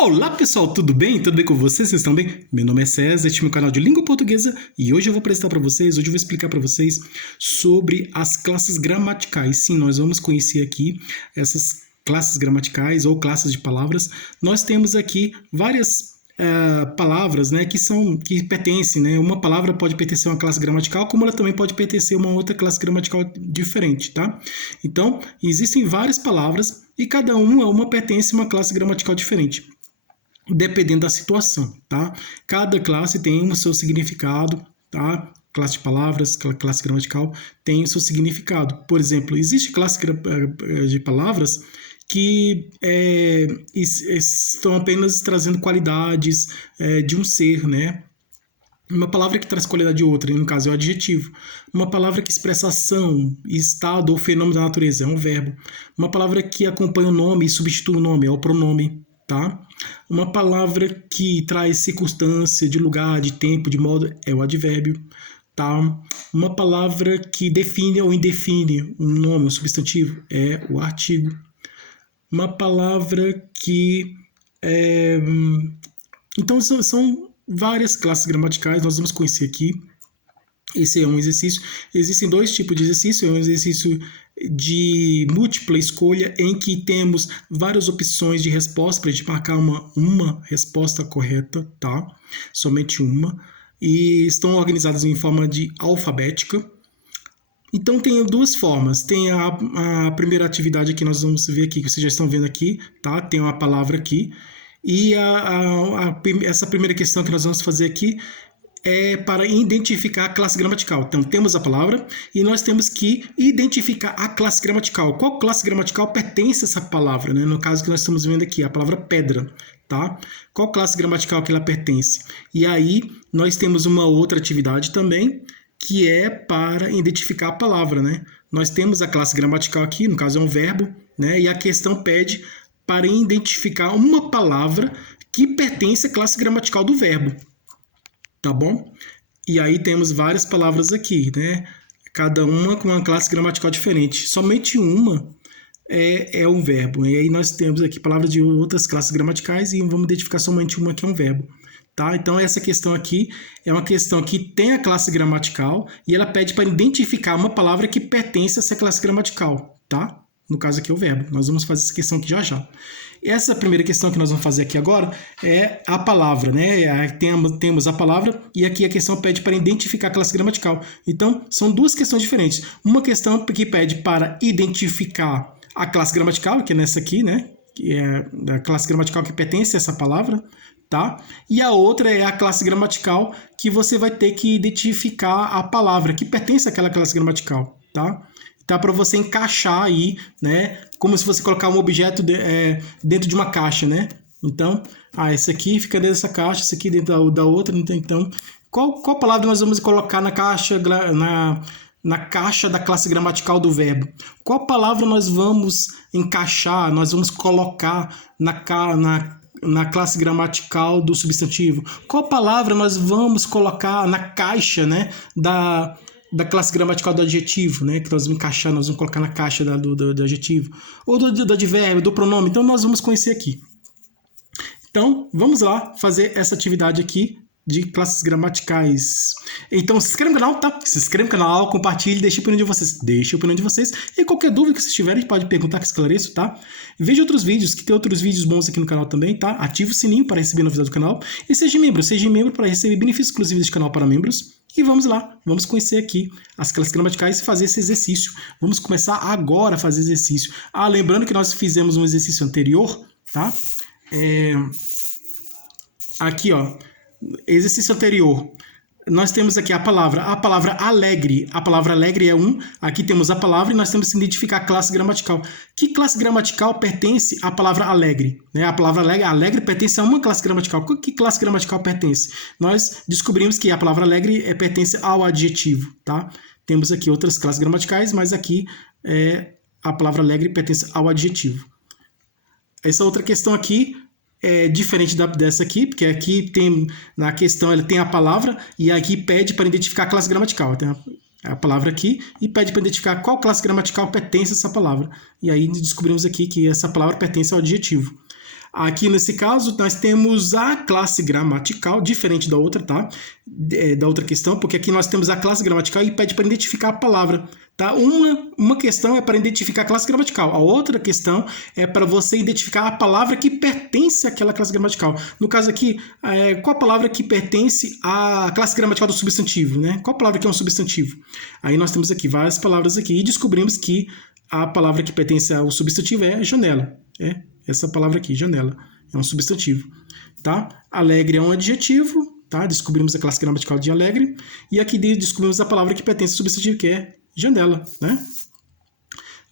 Olá pessoal, tudo bem? Tudo bem com vocês? Vocês estão bem? Meu nome é César, este é meu canal de língua portuguesa e hoje eu vou apresentar para vocês, hoje eu vou explicar para vocês sobre as classes gramaticais. Sim, nós vamos conhecer aqui essas classes gramaticais ou classes de palavras. Nós temos aqui várias palavras, né, que pertencem, né? Uma palavra pode pertencer a uma classe gramatical, como ela também pode pertencer a uma outra classe gramatical diferente, tá? Então, existem várias palavras e cada uma pertence a uma classe gramatical diferente, dependendo da situação, tá? Cada classe tem o seu significado, tá? Classe de palavras, classe gramatical tem o seu significado. Por exemplo, existe classe de palavras que estão apenas trazendo qualidades de um ser, né? Uma palavra que traz qualidade de outra, no caso é o adjetivo. Uma palavra que expressa ação, estado ou fenômeno da natureza, é um verbo. Uma palavra que acompanha o nome e substitui o nome, é o pronome. Tá? Uma palavra que traz circunstância de lugar, de tempo, de modo, é o advérbio. Tá? Uma palavra que define ou indefine um nome, um substantivo, é o artigo. Uma palavra que... Então, são várias classes gramaticais, nós vamos conhecer aqui. Esse é um exercício. Existem dois tipos de exercício. É um exercício de múltipla escolha, em que temos várias opções de resposta para a gente marcar uma resposta correta, tá? Somente uma. E estão organizadas em forma de alfabética. Então tem duas formas. Tem a primeira atividade que nós vamos ver aqui, que vocês já estão vendo aqui, tá? Tem uma palavra aqui. E essa primeira questão que nós vamos fazer aqui é para identificar a classe gramatical. Então, temos a palavra e nós temos que identificar a classe gramatical. Qual classe gramatical pertence a essa palavra, né? No caso que nós estamos vendo aqui, a palavra pedra, tá? Qual classe gramatical que ela pertence? E aí, nós temos uma outra atividade também, que é para identificar a palavra, né? Nós temos a classe gramatical aqui, no caso é um verbo, né? E a questão pede para identificar uma palavra que pertence à classe gramatical do verbo. Tá bom? E aí temos várias palavras aqui, né? Cada uma com uma classe gramatical diferente. Somente uma é um verbo. E aí nós temos aqui palavras de outras classes gramaticais e vamos identificar somente uma que é um verbo. Tá? Então essa questão aqui é uma questão que tem a classe gramatical e ela pede para identificar uma palavra que pertence a essa classe gramatical, tá? No caso aqui é o verbo. Nós vamos fazer essa questão aqui já já. Essa primeira questão que nós vamos fazer aqui agora é a palavra, né? Temos a palavra e aqui a questão pede para identificar a classe gramatical. Então, são duas questões diferentes. Uma questão que pede para identificar a classe gramatical, que é nessa aqui, né? Que é a classe gramatical que pertence a essa palavra, tá? E a outra é a classe gramatical que você vai ter que identificar a palavra que pertence àquela classe gramatical, tá? Tá, para você encaixar aí, né? Como se você colocar um objeto dentro de uma caixa, né? Então, esse aqui fica dentro dessa caixa, esse aqui dentro da outra. Então, qual palavra nós vamos colocar na caixa, na caixa da classe gramatical do verbo? Qual palavra nós vamos encaixar, nós vamos colocar na classe gramatical do substantivo? Qual palavra nós vamos colocar na caixa, né, da classe gramatical do adjetivo, né? Que nós vamos encaixar, nós vamos colocar na caixa do adjetivo. Ou do advérbio, do pronome. Então, nós vamos conhecer aqui. Então, vamos lá fazer essa atividade aqui de classes gramaticais. Então, se inscreve no canal, tá? Se inscreve no canal, compartilhe, deixe a opinião de vocês. Deixe a opinião de vocês. E qualquer dúvida que vocês tiverem, pode perguntar que esclareço, tá? Veja outros vídeos, que tem outros vídeos bons aqui no canal também, tá? Ative o sininho para receber novidades do canal. E seja membro para receber benefícios exclusivos deste canal para membros. E vamos lá, vamos conhecer aqui as classes gramaticais e fazer esse exercício. Vamos começar agora a fazer exercício. Lembrando que nós fizemos um exercício anterior, tá? Aqui, ó, exercício anterior. Nós temos aqui a palavra alegre. A palavra alegre é aqui temos a palavra e nós temos que identificar a classe gramatical. Que classe gramatical pertence à palavra alegre? Né? A palavra alegre pertence a uma classe gramatical. Que classe gramatical pertence? Nós descobrimos que a palavra alegre pertence ao adjetivo, tá? Temos aqui outras classes gramaticais, mas aqui a palavra alegre pertence ao adjetivo. Essa outra questão aqui é diferente dessa aqui, porque aqui tem, na questão, ela tem a palavra e aqui pede para identificar a classe gramatical. Tem a palavra aqui e pede para identificar qual classe gramatical pertence a essa palavra. E aí descobrimos aqui que essa palavra pertence ao adjetivo. Aqui nesse caso, nós temos a classe gramatical, diferente da outra, tá? Da outra questão, porque aqui nós temos a classe gramatical e pede para identificar a palavra, tá? Uma questão é para identificar a classe gramatical, a outra questão é para você identificar a palavra que pertence àquela classe gramatical. No caso aqui, qual a palavra que pertence à classe gramatical do substantivo, né? Qual a palavra que é um substantivo? Aí nós temos aqui várias palavras aqui e descobrimos que a palavra que pertence ao substantivo é janela, essa palavra aqui, janela, é um substantivo, tá? Alegre é um adjetivo, tá? Descobrimos a classe gramatical de alegre, e aqui descobrimos a palavra que pertence ao substantivo, que é janela, né?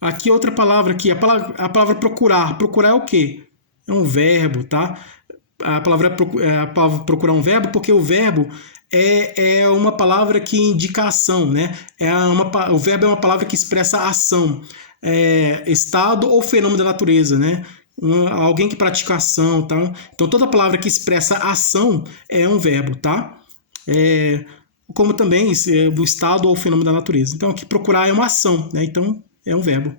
Aqui outra palavra aqui, a palavra procurar. Procurar é o quê? É um verbo, tá? A palavra procurar é um verbo porque o verbo é uma palavra que indica ação, né? O verbo é uma palavra que expressa ação, estado ou fenômeno da natureza, né? Alguém que pratica ação, tá? Então toda palavra que expressa ação é um verbo, tá? Como também o estado ou fenômeno da natureza. Então aqui procurar é uma ação, né? Então é um verbo.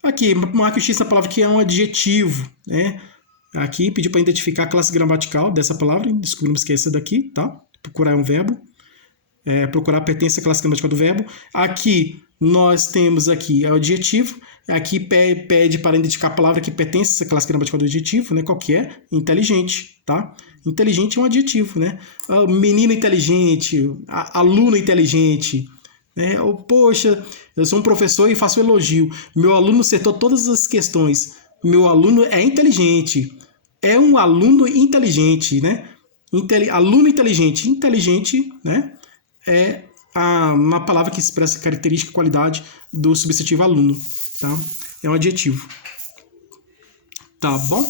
Aqui, marque o X na palavra que é um adjetivo, né? Aqui pediu para identificar a classe gramatical dessa palavra, descobrimos que é essa daqui, tá? Procurar é um verbo. Procurar pertence à classe gramatical do verbo. Aqui nós temos aqui o adjetivo. Aqui pede para identificar a palavra que pertence à classe gramatical do adjetivo, né? Qual que é? Inteligente, tá? Inteligente é um adjetivo, né? Menino inteligente, aluno inteligente, né? Poxa, eu sou um professor e faço um elogio. Meu aluno acertou todas as questões. Meu aluno é inteligente. É um aluno inteligente, né? Aluno inteligente. Inteligente, né? É uma palavra que expressa a característica e qualidade do substantivo aluno, tá? É um adjetivo. Tá bom?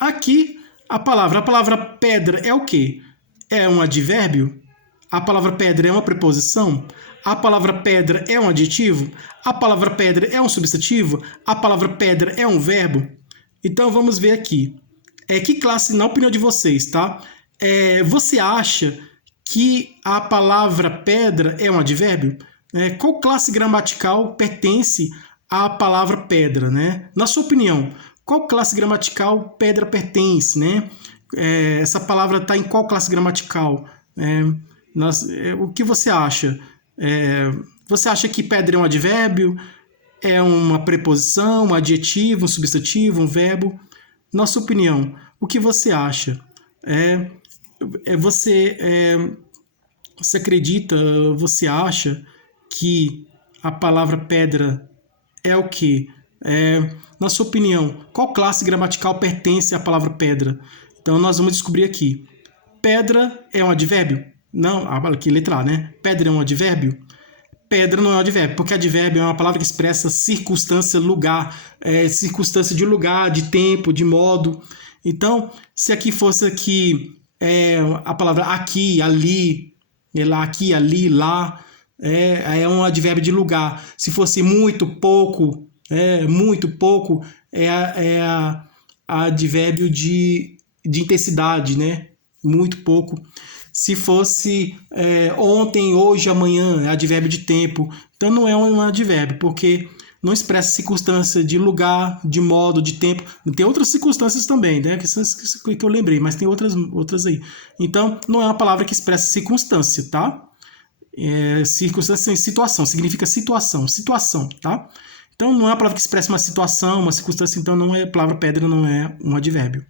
Aqui, a palavra pedra é o quê? É um advérbio? A palavra pedra é uma preposição? A palavra pedra é um adjetivo? A palavra pedra é um substantivo? A palavra pedra é um verbo? Então, vamos ver aqui. Que classe, na opinião de vocês, tá? Você acha que a palavra pedra é um advérbio? Qual classe gramatical pertence à palavra pedra, né? Na sua opinião, qual classe gramatical pedra pertence, né? Essa palavra está em qual classe gramatical? O que você acha? Você acha que pedra é um advérbio? É uma preposição, um adjetivo, um substantivo, um verbo? Na sua opinião, o que você acha? Você acredita, você acha que a palavra pedra é o quê? Na sua opinião, qual classe gramatical pertence à palavra pedra? Então, nós vamos descobrir aqui. Pedra é um advérbio? Não, aqui, letra A, né? Pedra é um advérbio? Pedra não é um advérbio, porque advérbio é uma palavra que expressa circunstância, lugar, circunstância de lugar, de tempo, de modo. Então, se aqui fosse aqui a palavra aqui, ali, lá, aqui, ali, lá, é um advérbio de lugar. Se fosse muito, pouco, advérbio de intensidade, né? Muito pouco. Se fosse ontem, hoje, amanhã, é advérbio de tempo. Então não é um advérbio, porque não expressa circunstância de lugar, de modo, de tempo. Tem outras circunstâncias também, né? Que eu lembrei, mas tem outras aí. Então não é uma palavra que expressa circunstância, tá? Circunstância, situação, significa situação, tá? Então não é uma palavra que expressa uma situação, uma circunstância, então não é, a palavra pedra não é um advérbio.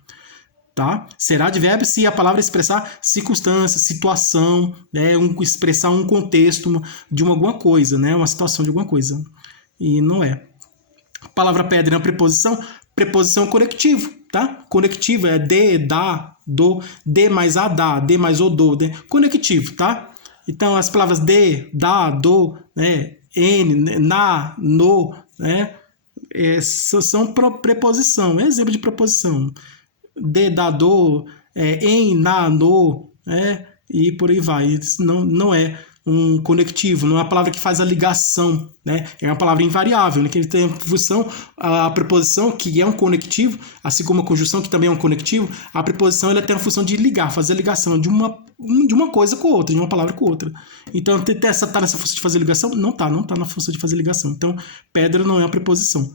Tá? Será advérbio se a palavra expressar circunstância, situação, né? Expressar um contexto de alguma coisa, né? Uma situação de alguma coisa. E não é. A palavra pedra é uma preposição. Preposição conectivo, tá? Conectivo é de, da, do, de mais a, da, de mais o, do, né? Conectivo, tá? Então as palavras de, da, do, né? N, na, no, né? São preposição, exemplo de preposição. De, da, do, em, na, no, e por aí vai. Não é um conectivo, não é uma palavra que faz a ligação, né? É uma palavra invariável, né? Que ele tem a função, a preposição, que é um conectivo, assim como a conjunção, que também é um conectivo, a preposição ela tem a função de ligar, fazer a ligação de uma coisa com outra, de uma palavra com outra. Então, tá nessa função de fazer ligação? Não tá na função de fazer ligação. Então, pedra não é uma preposição,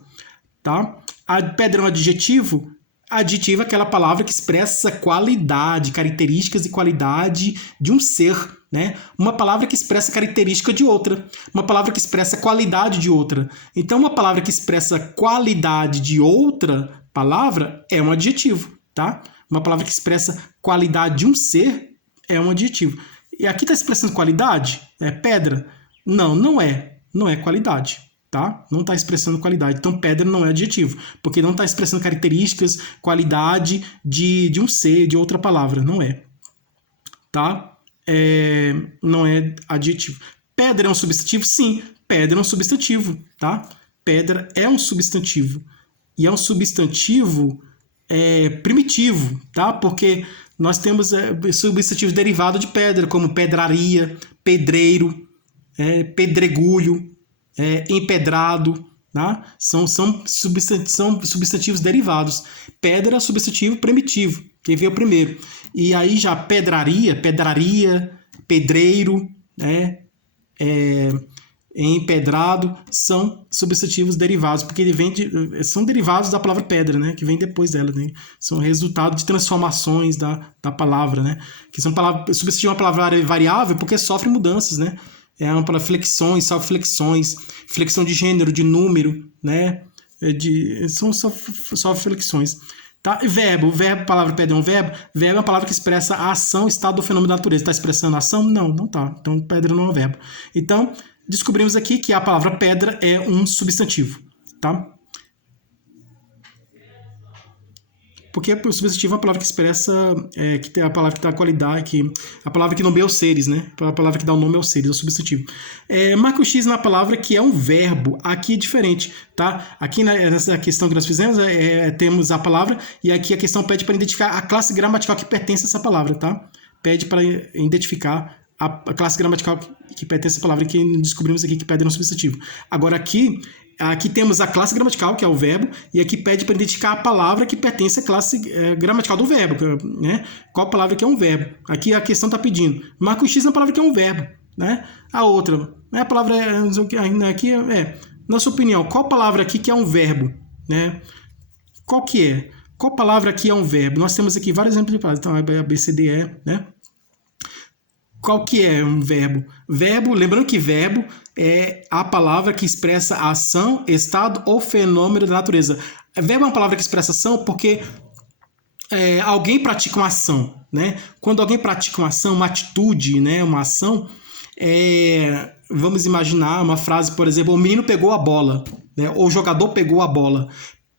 tá? A pedra é um adjetivo? Adjetivo é aquela palavra que expressa qualidade, características e qualidade de um ser, né? Uma palavra que expressa característica de outra, uma palavra que expressa qualidade de outra. Então, uma palavra que expressa qualidade de outra palavra é um adjetivo, tá? Uma palavra que expressa qualidade de um ser é um adjetivo. E aqui está expressando qualidade? É pedra? Não, não é. Não é qualidade. Tá? Não está expressando qualidade. Então, pedra não é adjetivo, porque não está expressando características, qualidade de um ser, de outra palavra. Não é. Tá? Não é adjetivo. Pedra é um substantivo? Sim, pedra é um substantivo. Tá? Pedra é um substantivo. E é um substantivo primitivo, tá? Porque nós temos substantivos derivados de pedra, como pedraria, pedreiro, pedregulho, empedrado, tá? São substantivos derivados. Pedra é substantivo primitivo, que veio primeiro. E aí já pedraria, pedreiro, né? Empedrado, são substantivos derivados, porque são derivados da palavra pedra, né? Que vem depois dela, né? São resultado de transformações da palavra, né? Que substantivo é uma palavra variável porque sofre mudanças, né? É uma palavra flexões, sofre flexões, flexão de gênero, de número, né? Sofre flexões. Tá? Verbo, palavra pedra é um verbo. Verbo é uma palavra que expressa a ação, estado ou fenômeno da natureza. Está expressando a ação? Não, não está. Então, pedra não é um verbo. Então, descobrimos aqui que a palavra pedra é um substantivo, tá? Porque o substantivo é uma palavra que expressa, que tem a palavra que dá qualidade, a palavra que nomeia os seres, né? A palavra que dá o nome aos seres, é o substantivo. Marca o X na palavra que é um verbo. Aqui é diferente, tá? Aqui nessa questão que nós fizemos, temos a palavra e aqui a questão pede para identificar a classe gramatical que pertence a essa palavra, tá? Pede para identificar a classe gramatical que pertence a essa palavra, que descobrimos aqui que pede um substantivo. Agora aqui temos a classe gramatical, que é o verbo, e aqui pede para identificar a palavra que pertence à classe gramatical do verbo, né? Qual palavra que é um verbo. Aqui a questão está pedindo. Marca o X na palavra que é um verbo, né? A outra, a palavra aqui na sua opinião, qual palavra aqui que é um verbo, né? Qual que é? Qual palavra aqui é um verbo? Nós temos aqui vários exemplos de palavras. Então, A, B, C, D, E, né? Qual que é um verbo? Verbo, lembrando que verbo é a palavra que expressa a ação, estado ou fenômeno da natureza. Verbo é uma palavra que expressa ação porque alguém pratica uma ação, né? Quando alguém pratica uma ação, uma atitude, né? Uma ação, vamos imaginar uma frase, por exemplo, o menino pegou a bola, né? Ou o jogador pegou a bola.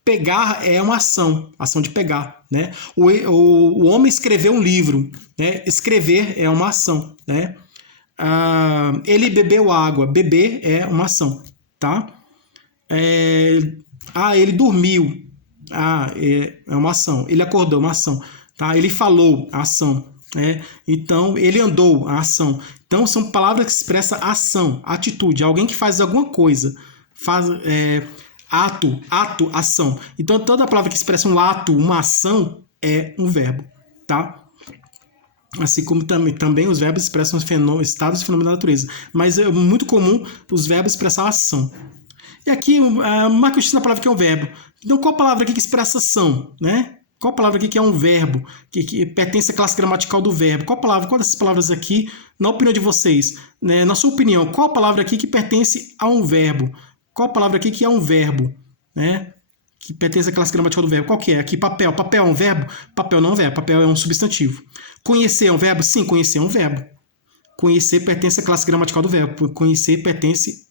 Pegar é uma ação de pegar, né? O homem escreveu um livro, né? Escrever é uma ação, né? Ele bebeu água, beber é uma ação, tá? Ele dormiu, é uma ação. Ele acordou, uma ação, tá? Ele falou, ação, né? Então, ele andou, a ação. Então, são palavras que expressam ação, atitude, alguém que faz alguma coisa, ato, ação. Então, toda palavra que expressa um ato, uma ação, é um verbo, tá? Assim como também os verbos expressam estados e fenômenos da natureza. Mas é muito comum os verbos expressar ação. E aqui, marca o X na palavra que é um verbo. Então, qual palavra aqui que expressa ação, né? Qual palavra aqui que é um verbo, que pertence à classe gramatical do verbo? Qual dessas palavras aqui, na opinião de vocês, né? Na sua opinião, qual palavra aqui que pertence a um verbo? Qual palavra aqui que é um verbo, né? Que pertence à classe gramatical do verbo? Qual que é? Aqui, papel. Papel é um verbo? Papel não é um verbo. Papel é um substantivo. Conhecer é um verbo? Sim, conhecer é um verbo. Conhecer pertence à classe gramatical do verbo. Conhecer pertence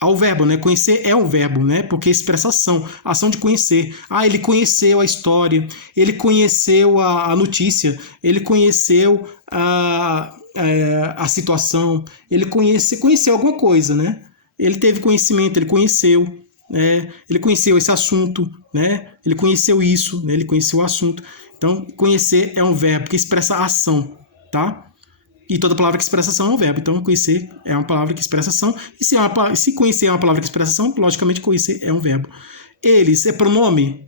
ao verbo, né? Conhecer é um verbo, né? Porque expressa ação. Ação de conhecer. Ele conheceu a história. Ele conheceu a notícia. Ele conheceu a situação. Ele conheceu alguma coisa, né? Ele teve conhecimento, ele conheceu esse assunto, né? Ele conheceu isso, né? Ele conheceu o assunto. Então, conhecer é um verbo que expressa ação, tá? E toda palavra que expressa ação é um verbo. Então, conhecer é uma palavra que expressa ação. E se conhecer é uma palavra que expressa ação, logicamente, conhecer é um verbo. Eles é pronome.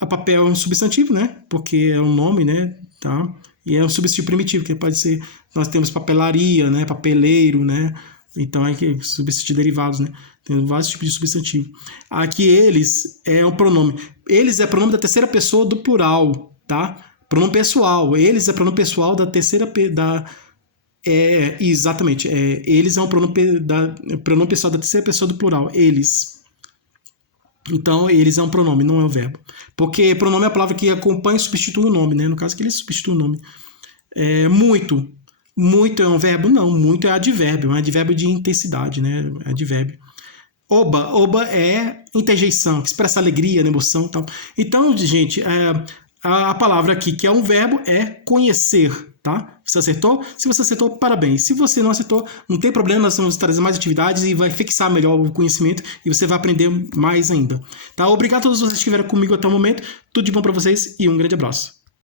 A papel é um substantivo, né? Porque é um nome, né? Tá? E é um substantivo primitivo, que pode ser... Nós temos papelaria, né? Papeleiro, né? Então, aqui, substantivos derivados, né? Tem vários tipos de substantivo. Aqui, eles é um pronome. Eles é pronome da terceira pessoa do plural, tá? Pronome pessoal. Eles é pronome pessoal da terceira... exatamente. Eles é um pronome pessoal da terceira pessoa do plural. Eles. Então, eles é um pronome, não é um verbo. Porque pronome é a palavra que acompanha e substitui o nome, né? No caso, que ele substitui o nome. Muito. Muito é um verbo? Não. Muito é advérbio. É um advérbio de intensidade, né? É advérbio. Oba. Oba é interjeição, que expressa alegria, emoção e tal. Então, gente, a palavra aqui, que é um verbo, é conhecer, tá? Você acertou? Se você acertou, parabéns. Se você não acertou, não tem problema, nós vamos trazer mais atividades e vai fixar melhor o conhecimento e você vai aprender mais ainda. Tá? Obrigado a todos vocês que estiveram comigo até o momento. Tudo de bom para vocês e um grande abraço.